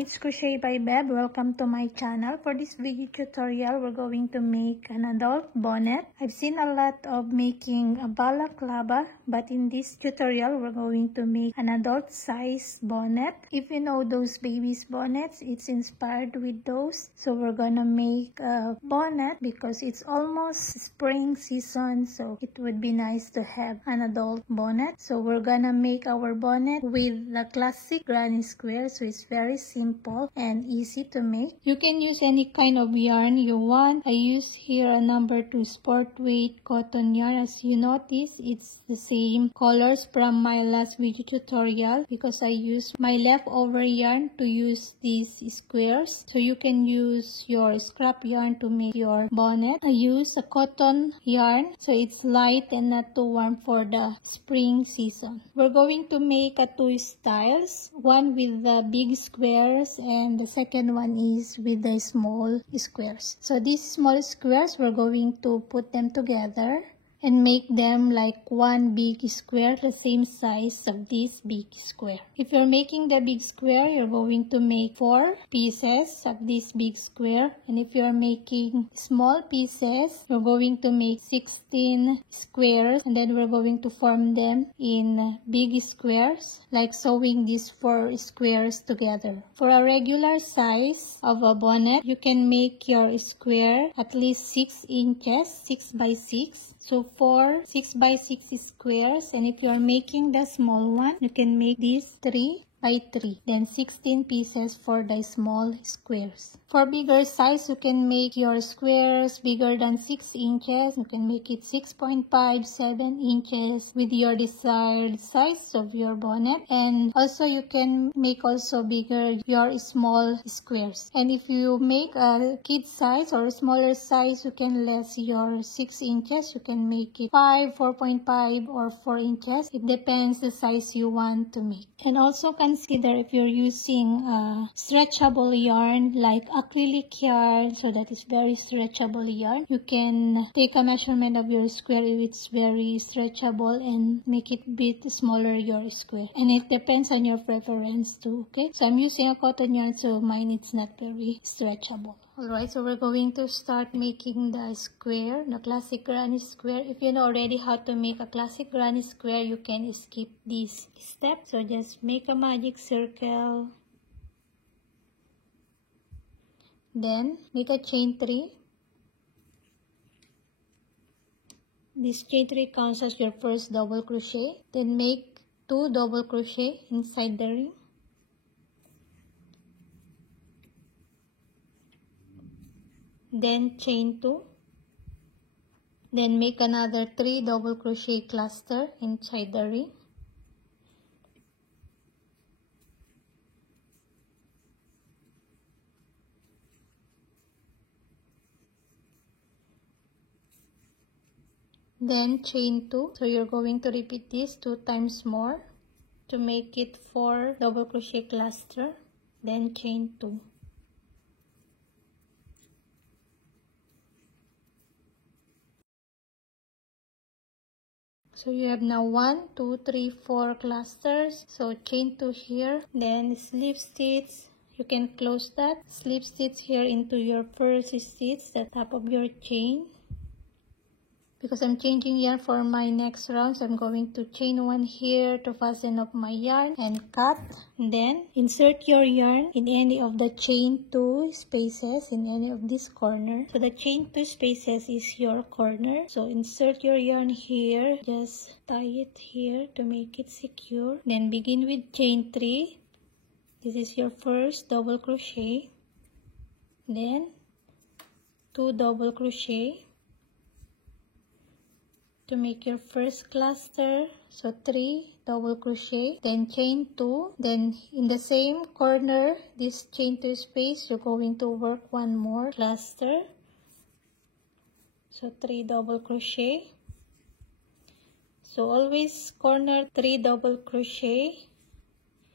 it's Crochet by Beb. Welcome to my channel. For this video tutorial, we're going to make an adult bonnet. I've seen a lot of making a balaclava, but in this tutorial, we're going to make an adult size bonnet. If you know those babies bonnets, it's inspired with those. So we're gonna make a bonnet because it's almost spring season, so it would be nice to have an adult bonnet. So we're gonna make our bonnet with the classic granny square, so it's very simple and easy to make. You can use any kind of yarn you want. I use here a number 2 sport weight cotton yarn. As you notice, it's the same colors from my last video tutorial because I used my leftover yarn to use these squares. So you can use your scrap yarn to make your bonnet. I use a cotton yarn, so it's light and not too warm for the spring season. We're going to make a 2 styles, one with the big squares and the second one is with the small squares. So these small squares, we're going to put them together and make them like one big square, the same size of this big square. If you're making the big square, you're going to make 4 pieces of this big square. And if you're making small pieces, you're going to make 16 squares. And then we're going to form them in big squares, like sewing these 4 squares together. For a regular size of a bonnet, you can make your square at least 6 inches, 6 by 6. So 4 6 by 6 squares, and if you are making the small one, you can make these 3 by 3, then 16 pieces for the small squares. For bigger size, you can make your squares bigger than 6 inches. You can make it 6.5, 7 inches with your desired size of your bonnet. And also you can make also bigger your small squares. And if you make a kid size or a smaller size, you can less your 6 inches. You can make it 5, 4.5 or 4 inches. It depends the size you want to make. And also consider if you're using stretchable yarn like acrylic yarn, so that is very stretchable yarn. You can take a measurement of your square if it's very stretchable and make it a bit smaller your square. And it depends on your preference too, okay? So I'm using a cotton yarn, so mine it's not very stretchable. Alright, so we're going to start making the square, the classic granny square. If you know already how to make a classic granny square, you can skip this step. So just make a magic circle. Then make a chain 3. This chain 3 counts as your first double crochet. Then make 2 double crochet inside the ring. Then chain 2. Then make another 3 double crochet cluster inside the ring. Then chain 2. So you're going to repeat this 2 times more to make it 4 double crochet cluster. Then chain 2. So you have now 1, 2, 3, 4 clusters. So chain 2 here. Then slip stitch. You can close that. Slip stitch here into your first stitch, the top of your chain. Because I'm changing yarn for my next round, so I'm going to chain 1 here to fasten up my yarn and cut. And then insert your yarn in any of the chain 2 spaces in any of this corner. So the chain 2 spaces is your corner. So insert your yarn here, just tie it here to make it secure. Then begin with chain 3. This is your first double crochet. Then 2 double crochet to make your first cluster. So 3 double crochet, then chain 2, then in the same corner, this chain 2 space, you're going to work 1 more cluster. So 3 double crochet. So always corner 3 double crochet,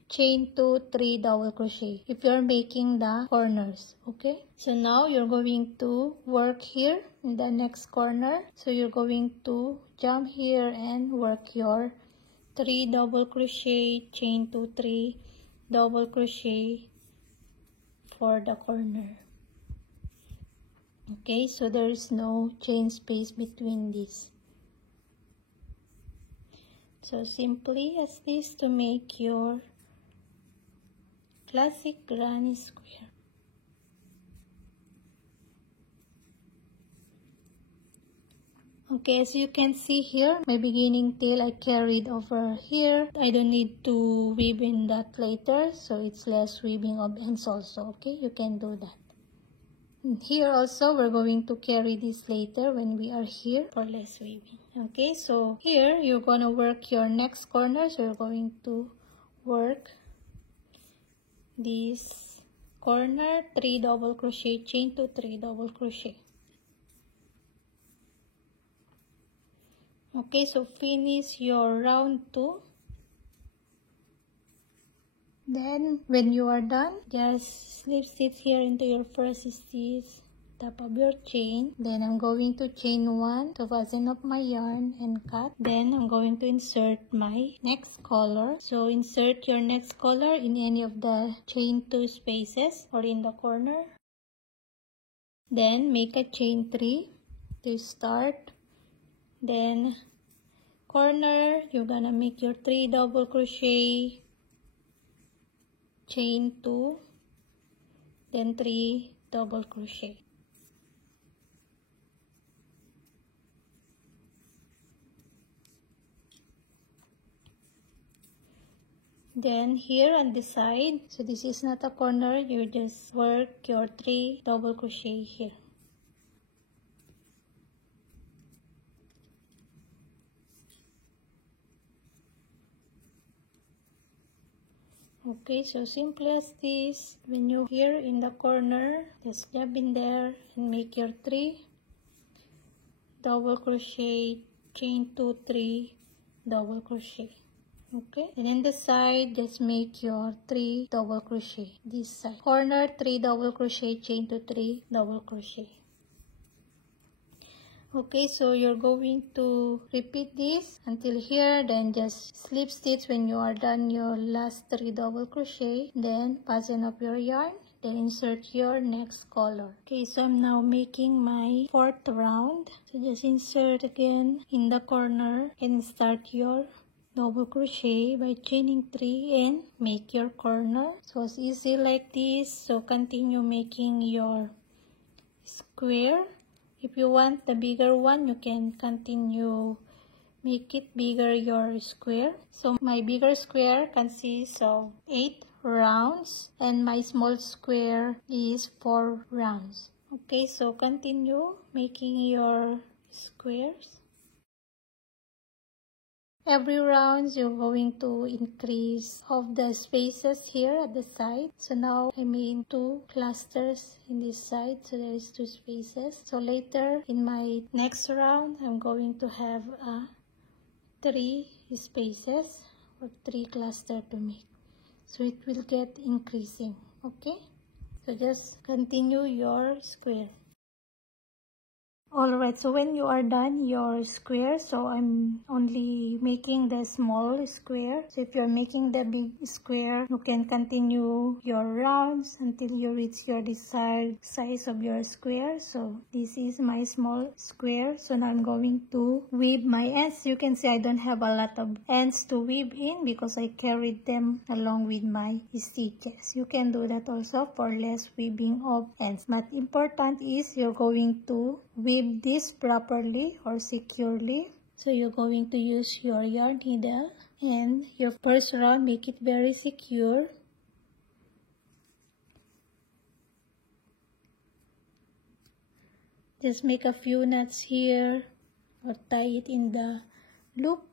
chain 2, 3 double crochet if you're making the corners, okay? So now you're going to work here in the next corner. So you're going to jump here and work your 3 double crochet, chain 2, 3 double crochet, for the corner. Okay, so there is no chain space between these. So simply as this to make your classic granny square. Okay, as you can see here, my beginning tail I carried over here. I don't need to weave in that later, so it's less weaving of ends also. Okay, you can do that. And here also, we're going to carry this later when we are here for less weaving. Okay, so here you're gonna work your next corner. So you're going to work this corner, 3 double crochet, chain to 3 double crochet. Okay, so finish your round 2. Then when you are done, just slip stitch here into your first stitch, top of your chain. Then I'm going to chain 1 to fasten up my yarn and cut. Then I'm going to insert my next color. So insert your next color in any of the chain 2 spaces or in the corner. Then make a chain 3 to start. Then corner, you're gonna make your 3 double crochet, chain 2, then 3 double crochet. Then here on the side, so this is not a corner, you just work your 3 double crochet here. Okay, so simply as this, when you're here in the corner, just grab in there and make your 3 double crochet, chain 2, 3 double crochet. Okay, and in the side, just make your 3 double crochet. This side, corner, 3 double crochet, chain 2, 3 double crochet. Okay, so you're going to repeat this until here, then just slip stitch when you are done your last 3 double crochet, then fasten up your yarn, then insert your next color. Okay, so I'm now making my 4th round. So just insert again in the corner and start your double crochet by chaining 3 and make your corner. So it's easy like this. So continue making your square. If you want the bigger one, you can continue make it bigger your square. So my bigger square consists of 8 rounds and my small square is 4 rounds. Okay, so continue making your squares. Every round you're going to increase of the spaces here at the side. So now I made 2 clusters in this side, so there is 2 spaces. So later in my next round I'm going to have 3 spaces or 3 clusters to make. So it will get increasing. Okay, so just continue your square. Alright, so when you are done your square, so I'm only making the small square. So if you're making the big square, you can continue your rounds until you reach your desired size of your square. So this is my small square. So now I'm going to weave my ends. You can see I don't have a lot of ends to weave in because I carried them along with my stitches. You can do that also for less weaving of ends. But important is you're going to weave this properly or securely. So you're going to use your yarn needle and your first round, make it very secure. Just make a few knots here or tie it in the loop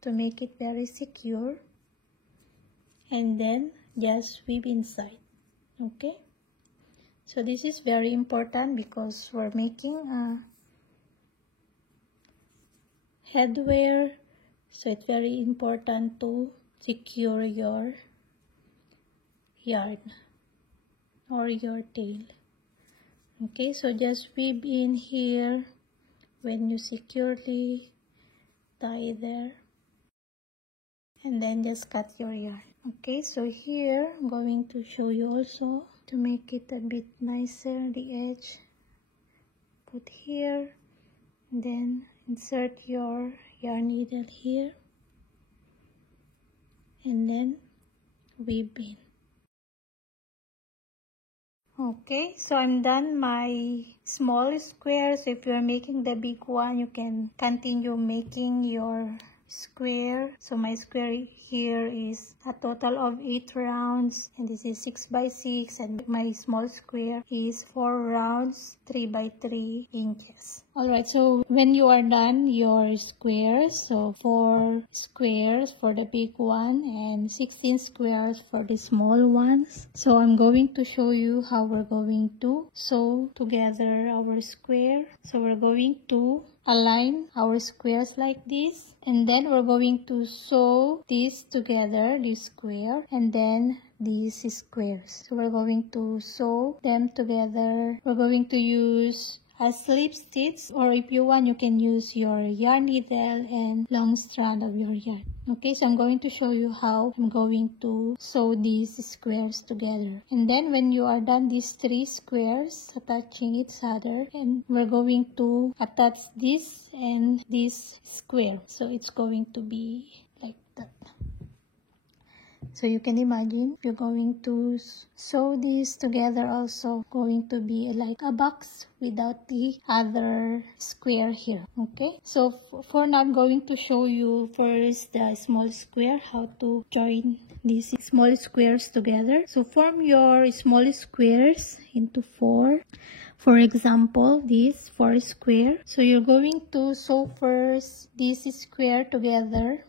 to make it very secure, and then just weave inside. Okay, so this is very important because we're making a headwear, so it's very important to secure your yarn or your tail. Okay, so just weave in here when you securely tie there, and then just cut your yarn. Okay, so here I'm going to show you also to make it a bit nicer, the edge. Put here, then insert your yarn needle here, and then weave in. Okay, so I'm done my small square. So if you are making the big one, you can continue making your square. So my square here is a total of 8 rounds, and this is 6 by 6, and my small square is 4 rounds, 3 by 3 inches. Alright, so when you are done your squares, so 4 squares for the big one and 16 squares for the small ones. So I'm going to show you how we're going to sew together our square. So we're going to align our squares like this, and then we're going to sew this together, this square, and then these squares. So we're going to sew them together. We're going to use a slip stitch, or if you want, you can use your yarn needle and long strand of your yarn. Okay, so I'm going to show you how I'm going to sew these squares together. And then when you are done these 3 squares attaching each other, and we're going to attach this and this square. So it's going to be like that. So you can imagine you're going to sew these together, also going to be like a box without the other square here. Okay, so for now I'm going to show you first the small square, how to join these small squares together. So form your small squares into 4. For example, this 4 square. So you're going to sew first this square together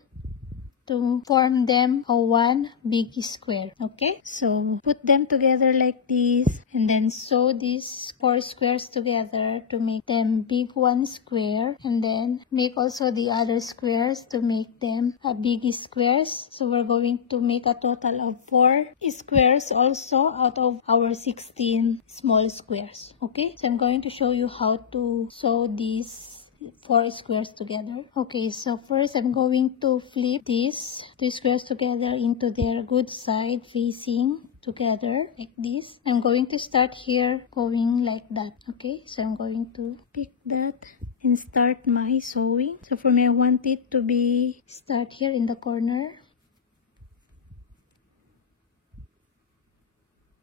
to form them a one big square. Okay, so put them together like this, and then sew these 4 squares together to make them big one square, and then make also the other squares to make them a big squares. So we're going to make a total of 4 squares also out of our 16 small squares. Okay, so I'm going to show you how to sew these 4 squares together. Okay, so first I'm going to flip these 2 squares together into their good side facing together like this. I'm going to start here going like that. Okay, so I'm going to pick that and start my sewing. So for me, I want it to be start here in the corner,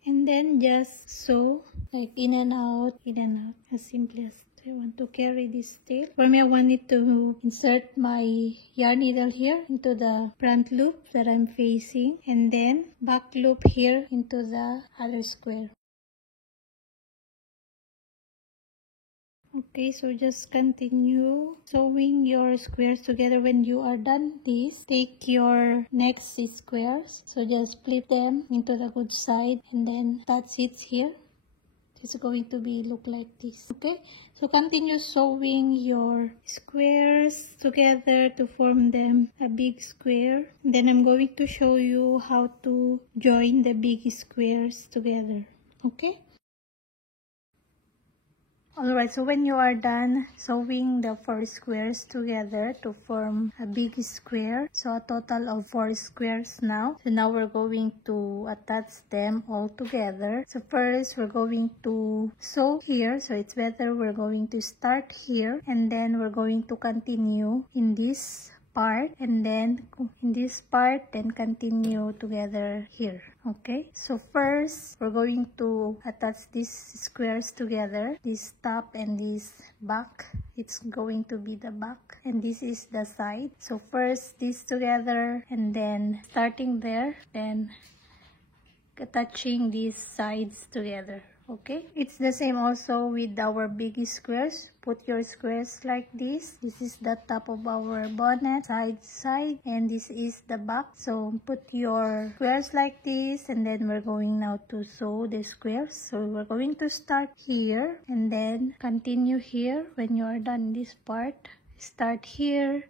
and then just sew like in and out, as simple as I want to carry this tail. For me, I wanted to insert my yarn needle here into the front loop that I'm facing, and then back loop here into the other square. Okay, so just continue sewing your squares together. When you are done this, take your next 6 squares. So just flip them into the good side and then attach it here. It's going to be look like this. Okay, so continue sewing your squares together to form them a big square. Then I'm going to show you how to join the big squares together. Okay, alright, so when you are done sewing the 4 squares together to form a big square, so a total of 4 squares now. So now we're going to attach them all together. So first we're going to sew here, so it's better we're going to start here, and then we're going to continue in this part, and then in this part, then continue together here. Okay, so first we're going to attach these squares together, this top and this back. It's going to be the back, and this is the side. So first this together, and then starting there, then attaching these sides together. Okay, it's the same also with our big squares. Put your squares like this. This is the top of our bonnet, side, and this is the back. So put your squares like this, and then we're going now to sew the squares. So we're going to start here and then continue here. When you are done this part, start here,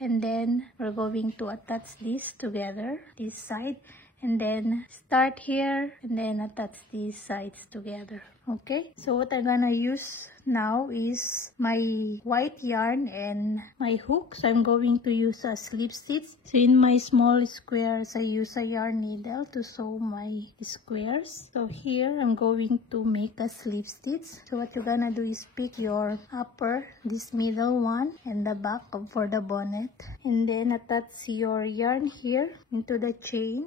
and then we're going to attach this together, this side, and then start here and then attach these sides together. Okay, so what I'm gonna use now is my white yarn and my hook. So I'm going to use a slip stitch. So in my small squares, I use a yarn needle to sew my squares. So here I'm going to make a slip stitch. So what you're gonna do is pick your upper, this middle one, and the back for the bonnet, and then attach your yarn here into the chain.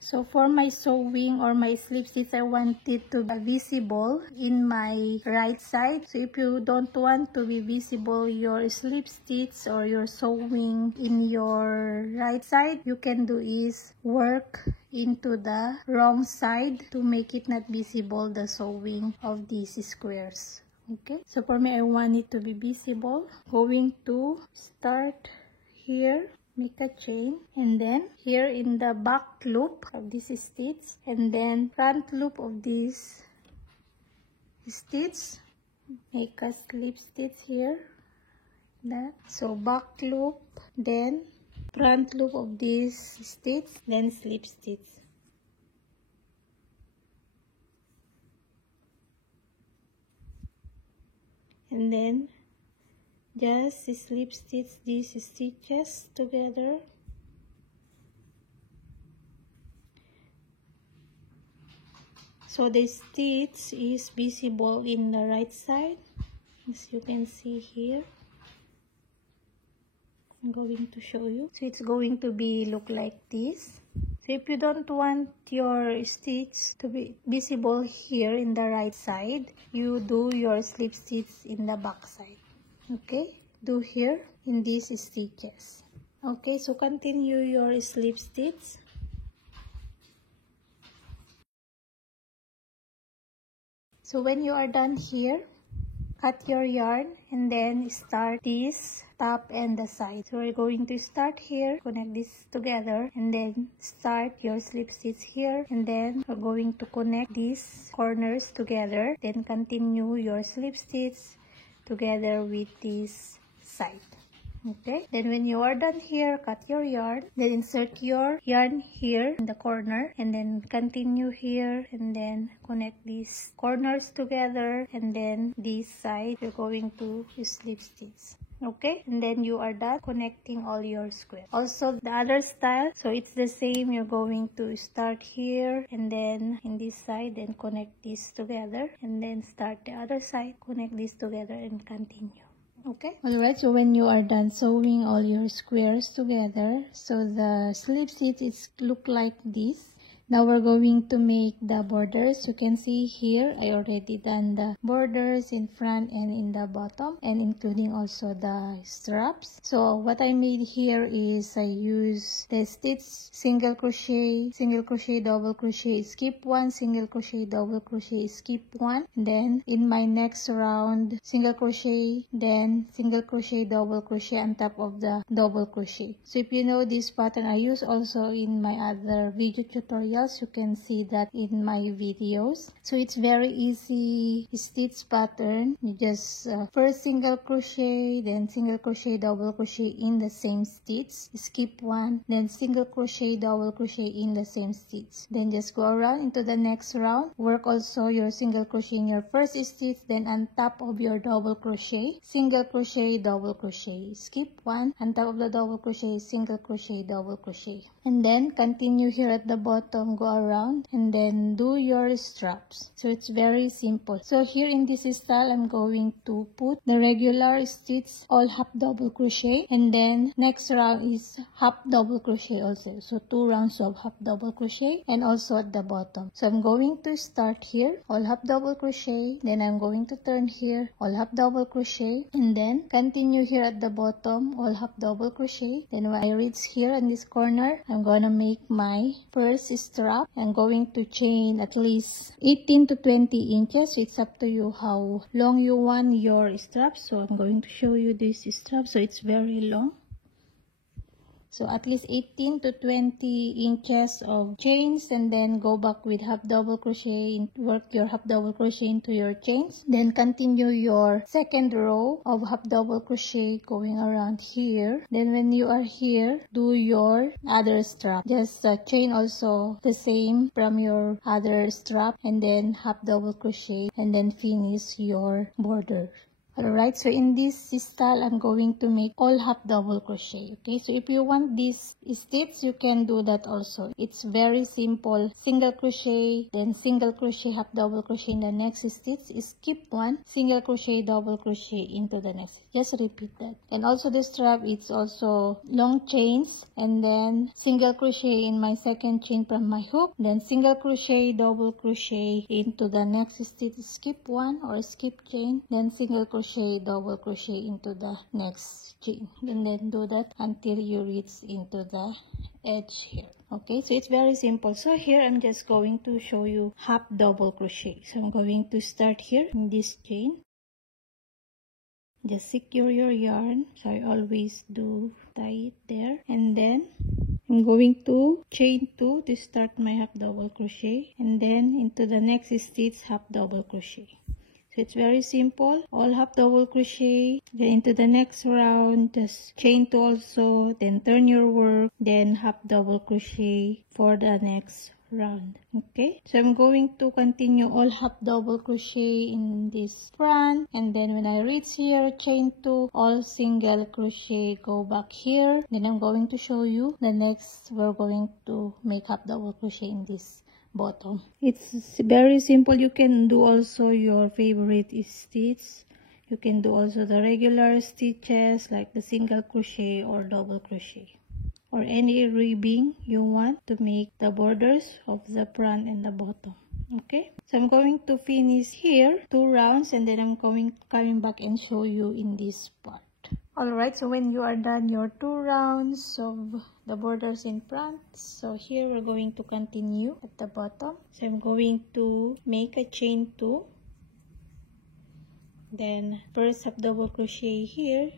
So for my sewing or my slip stitch, I want it to be visible in my right side. So if you don't want to be visible your slip stitch or your sewing in your right side, you can do is work into the wrong side to make it not visible the sewing of these squares. Okay, so for me, I want it to be visible. Going to start here, make a chain, and then here in the back loop of this stitch, and then front loop of this stitch, make a slip stitch here, that. So back loop, then front loop of this stitch, then slip stitch. And then just slip stitch these stitches together. So the stitch is visible in the right side, as you can see here. I'm going to show you. So it's going to be look like this. So if you don't want your stitch to be visible here in the right side, you do your slip stitch in the back side. Okay, do here in these stitches. Okay, so continue your slip stitch. So when you are done here, cut your yarn and then start this top and the side. So we're going to start here, connect this together, and then start your slip stitch here, and then we're going to connect these corners together, then continue your slip stitch together with this side. Okay, then when you are done here, cut your yarn, then insert your yarn here in the corner, and then continue here, and then connect these corners together, and then this side you're going to slip stitch. Okay, and then you are done connecting all your squares. Also the other style, so it's the same. You're going to start here, and then in this side, then connect this together, and then start the other side, connect this together, and continue. Okay, alright, so when you are done sewing all your squares together, so the slip stitch is look like this. Now we're going to make the borders. You can see here I already done the borders in front and in the bottom, and including also the straps. So what I made here is I use the stitch single crochet, double crochet, skip one, single crochet, double crochet, skip one. Then in my next round, single crochet, then single crochet, double crochet on top of the double crochet. So if you know this pattern, I use also in my other video tutorial. You can see that in my videos. So it's very easy stitch pattern. You just first single crochet, then single crochet, double crochet in the same stitch, skip one, then single crochet, double crochet in the same stitch, then just go around into the next round. Work also your single crochet in your first stitch, then on top of your double crochet, single crochet, double crochet, skip one, on top of the double crochet, single crochet, double crochet, and then continue here at the bottom, go around, and then do your straps. So it's very simple. So here in this style, I'm going to put the regular stitch, all half double crochet, and then next round is half double crochet also. So 2 rounds of half double crochet, and also at the bottom. So I'm going to start here, all half double crochet, then I'm going to turn here, all half double crochet, and then continue here at the bottom, all half double crochet. Then when I reach here in this corner, I'm gonna make my first strap. I'm going to chain at least 18 to 20 inches. It's up to you how long you want your strap. So I'm going to show you this strap. So it's very long. So at least 18 to 20 inches of chains, and then go back with half double crochet, work your half double crochet into your chains. Then continue your second row of half double crochet going around here. Then when you are here, do your other strap. Just chain also the same from your other strap, and then half double crochet, and then finish your border. Alright, so in this style, I'm going to make all half double crochet. Okay, so if you want these stitch, you can do that also. It's very simple. Single crochet, then single crochet, half double crochet in the next stitch. Skip one, single crochet, double crochet into the next. Just repeat that. And also the strap, it's also long chains, and then single crochet in my second chain from my hook, then single crochet, double crochet into the next stitch. Skip one or skip chain, then single crochet, double crochet into the next chain, and then do that until you reach into the edge here. Okay, so it's very simple. So here I'm just going to show you half double crochet. So I'm going to start here in this chain. Just secure your yarn, so I always do tie it there, and then I'm going to chain 2 to start my half double crochet, and then into the next stitch half double crochet. So it's very simple. All half double crochet, then into the next round, just chain 2 also, then turn your work, then half double crochet for the next round. Okay, so I'm going to continue all half double crochet in this front, and then when I reach here, chain 2, all single crochet, go back here. Then I'm going to show you the next. We're going to make half double crochet in this bottom. It's very simple. You can do also your favorite stitch. You can do also the regular stitches like the single crochet or double crochet, or any ribbing you want to make the borders of the front and the bottom. Okay, so I'm going to finish here 2 rounds, and then I'm coming back and show you in this part. Alright, so when you are done your 2 rounds of the borders in front, so here we're going to continue at the bottom. So I'm going to make a chain 2, then first half double crochet here,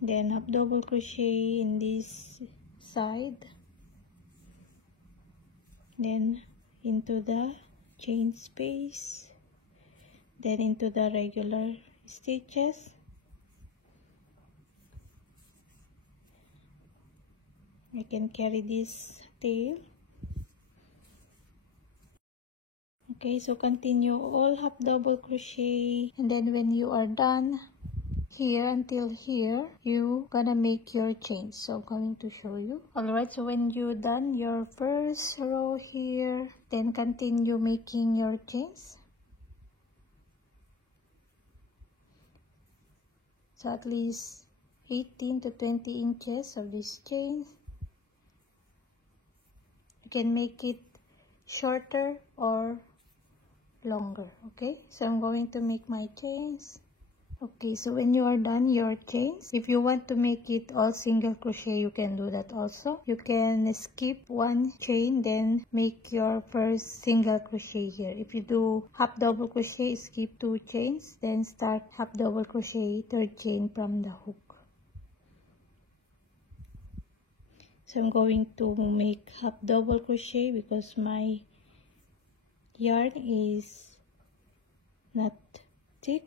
then half double crochet in this side, then into the chain space, then into the regular stitches, I can carry this tail. Okay, so continue all half double crochet, and then when you are done here until here, you gonna make your chains. So I'm going to show you. Alright, so when you done your first row here, then continue making your chains. So at least 18 to 20 inches of this chain. You can make it shorter or longer. Okay, so I'm going to make my chains. Okay, so when you are done your chains, if you want to make it all single crochet, you can do that also. You can skip one chain, then make your first single crochet here. If you do half double crochet, skip 2 chains, then start half double crochet, 3rd chain from the hook. So I'm going to make half double crochet because my yarn is not thick.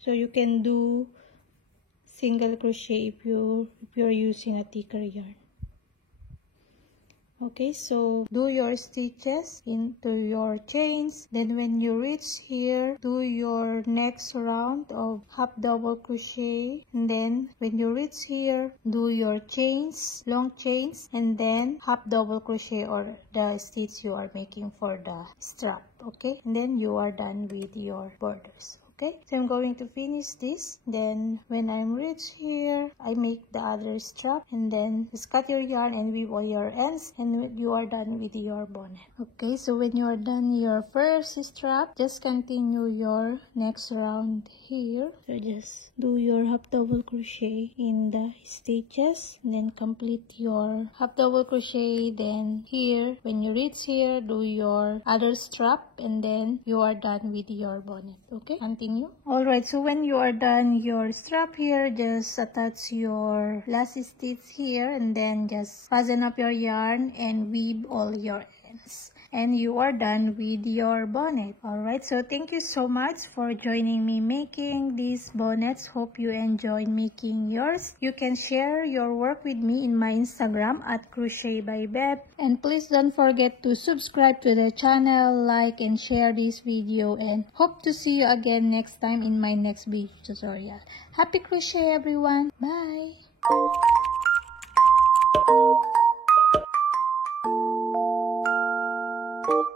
So you can do single crochet if you're using a thicker yarn. Okay, so do your stitches into your chains. Then when you reach here, do your next round of half double crochet. And then when you reach here, do your chains, long chains, and then half double crochet or the stitch you are making for the strap. Okay, and then you are done with your borders. Okay, so I'm going to finish this. Then when I'm reached here, I make the other strap, and then just cut your yarn and weave all your ends, and you are done with your bonnet. Okay, so when you are done your first strap, just continue your next round here. So just do your half double crochet in the stitches, then complete your half double crochet. Then here, when you reach here, do your other strap, and then you are done with your bonnet. Okay, continue continue. Alright, so when you are done your strap here, just attach your last stitch here and then just fasten up your yarn and weave all your ends. And you are done with your bonnet. Alright, so thank you so much for joining me making these bonnets. Hope you enjoy making yours. You can share your work with me in my Instagram at Crochet by Beb. And please don't forget to subscribe to the channel, like and share this video, and hope to see you again next time in my next video tutorial. Happy crochet everyone. Bye. Thank you.